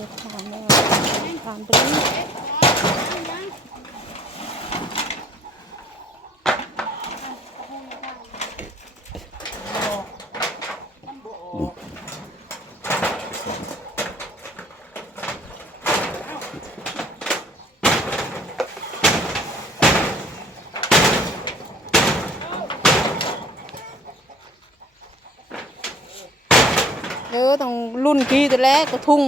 มีถามว่าถามไปนี่เออต้องรุ่นกี่ตัวแรกกระทุง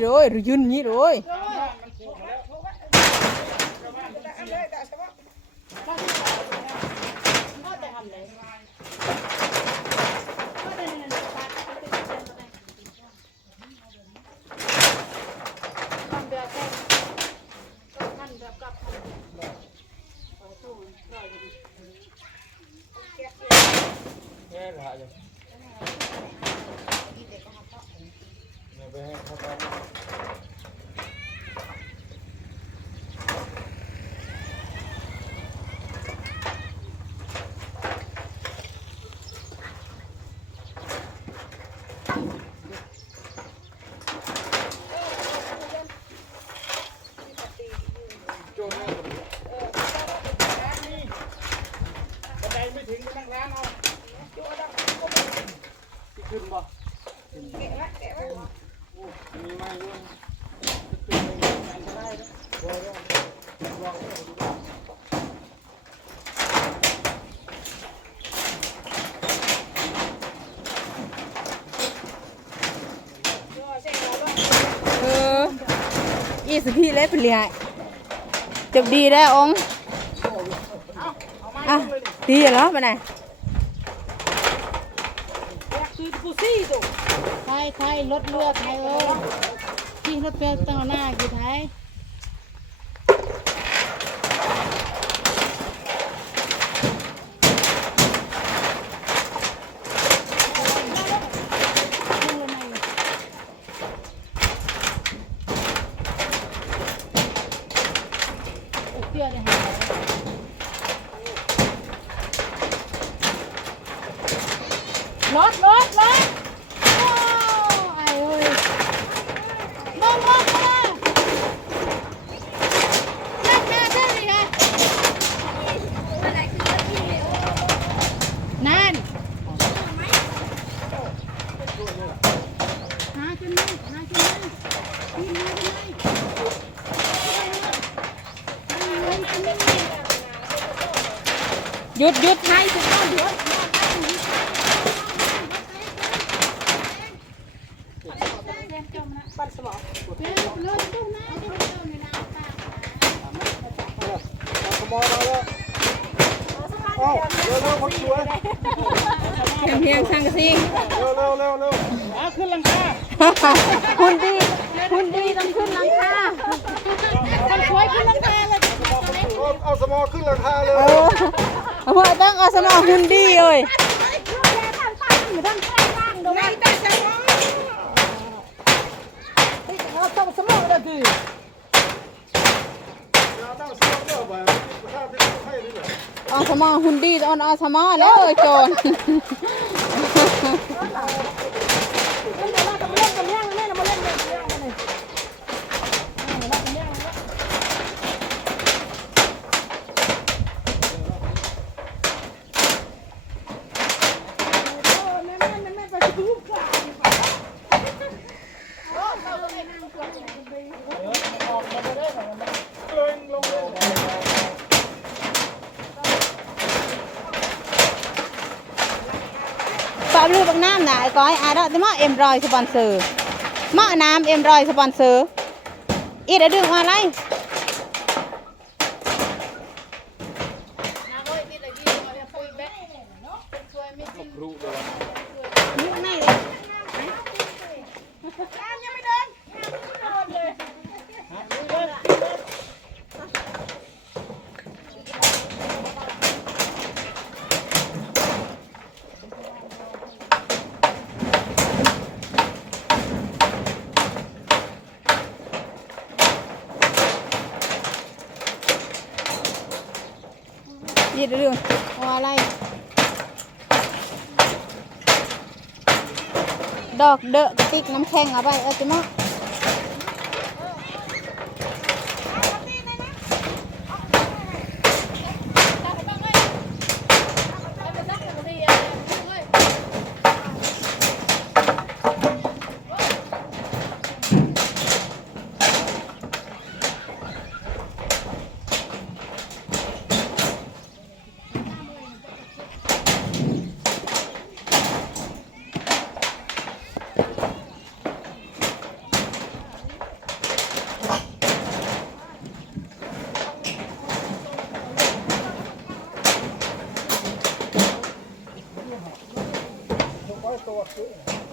นี่เลยหรือยืนนี่เลย แง่ละอยู่เนี่ยไปให้เขาไปโจรเนี่ยบันไดไม่ถึงก็นั่งร้านเอา ที่ขึ้นบ่มีไม้ด้วยขึ้นไปงานก็ได้นะรอแล้วรอแล้ว เออ อีสพี่เล็บเป็นเลียจบดีได้วองค์อะดีเหรอไปไหนไทยไทยรถเลือดไทยเอ้ยที่รถเลือดตั้งหน้ากี่ไทยารถรถรถโอ้ไอ้เอ้ยลงลงมานั่งหน้าเส้นเลยค่ะนั่นหาจนไหนหาจนไหนพี่หาจนไหน หยุดหยุ เข้าเดี๋ยวขโมยมาแล้วเอ้าเร็วเร็วคนสวยเพียงเพียงช่างกระซิเร็วเร็วเร็วเร็วอะขึ้นหลังคาคุณดีคุณดีต้องขึ้นหลังคาคนสวยขึ้นหลังคาเลยเอาสมอขึ้นหลังคาเลยเออเอาพ่อต้องเอาสมองหุ่นดีเลย เรา ต้องสมองเลยคือเราตั้งสมอเด้อไปข้าวที่ให้นี่แหละเอาสมองหุ่นดีเอาเอาสมองแล้วเอ้ยโจร เราต้องเล่นกันแย่งแม่เรามาเล่นกันแย่งกันเลยเราต้องแย่งแล้วแม่แม่แม่แม่ไปดูกัน เองลงเลย ป อบลือบางน้ำนะไอ้ก้อยอาดอกแต่หม้อเอ็มรอยสปอนเซอร์หม้อน้ำเอ็มรอยสปอนเซอร์อีเดยวดึงมาอะไร ยืดเดืองอะไร ดอกเดอะติ๊กน้ำแข็งอะไรเอาจิมะ 人は増。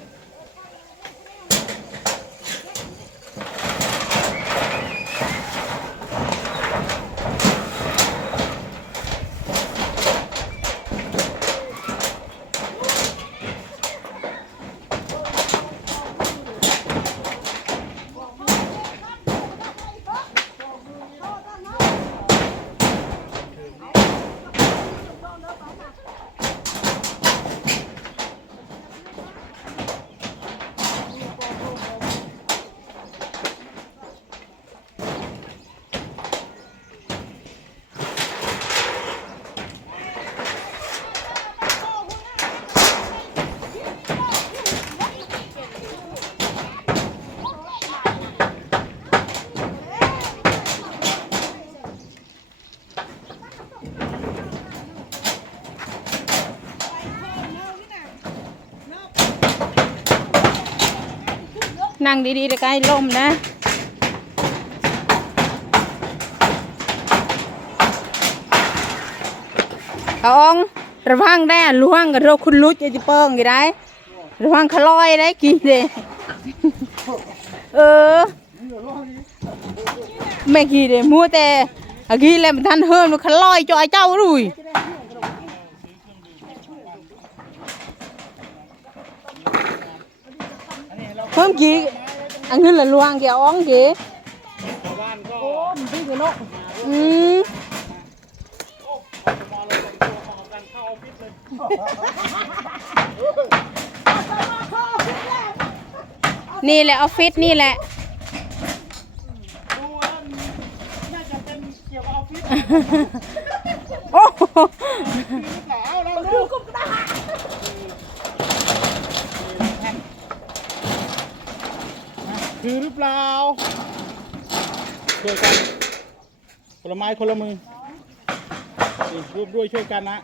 นั่งดีๆเลยใกล้ลมนะเอาองระวังได้ล่วงกับโรคคุณลุดจะเปิงอยู่ได้ระวังขลอยได้กินเลยเออไม่กี่เดมัวแต่อากี้เลยมันทันเฮิร์มันขลอยจอยเจ้ารุย เพิ่มกี่อันนี้ละลวงแกอ้องกี่ ชาวบ้านก็ มันดื้อเนาะ อืม มาเลยแต่งตัวมากันเข้าออฟฟิศเลย นี่แหละออฟฟิศนี่แหละ ดูว่าน่าจะเป็นเกี่ยวกับออฟฟิศ โอ้ คือหรือเปล่าช่วยกันผลไม้คนละมือร่วมด้วยช่วยกันนะ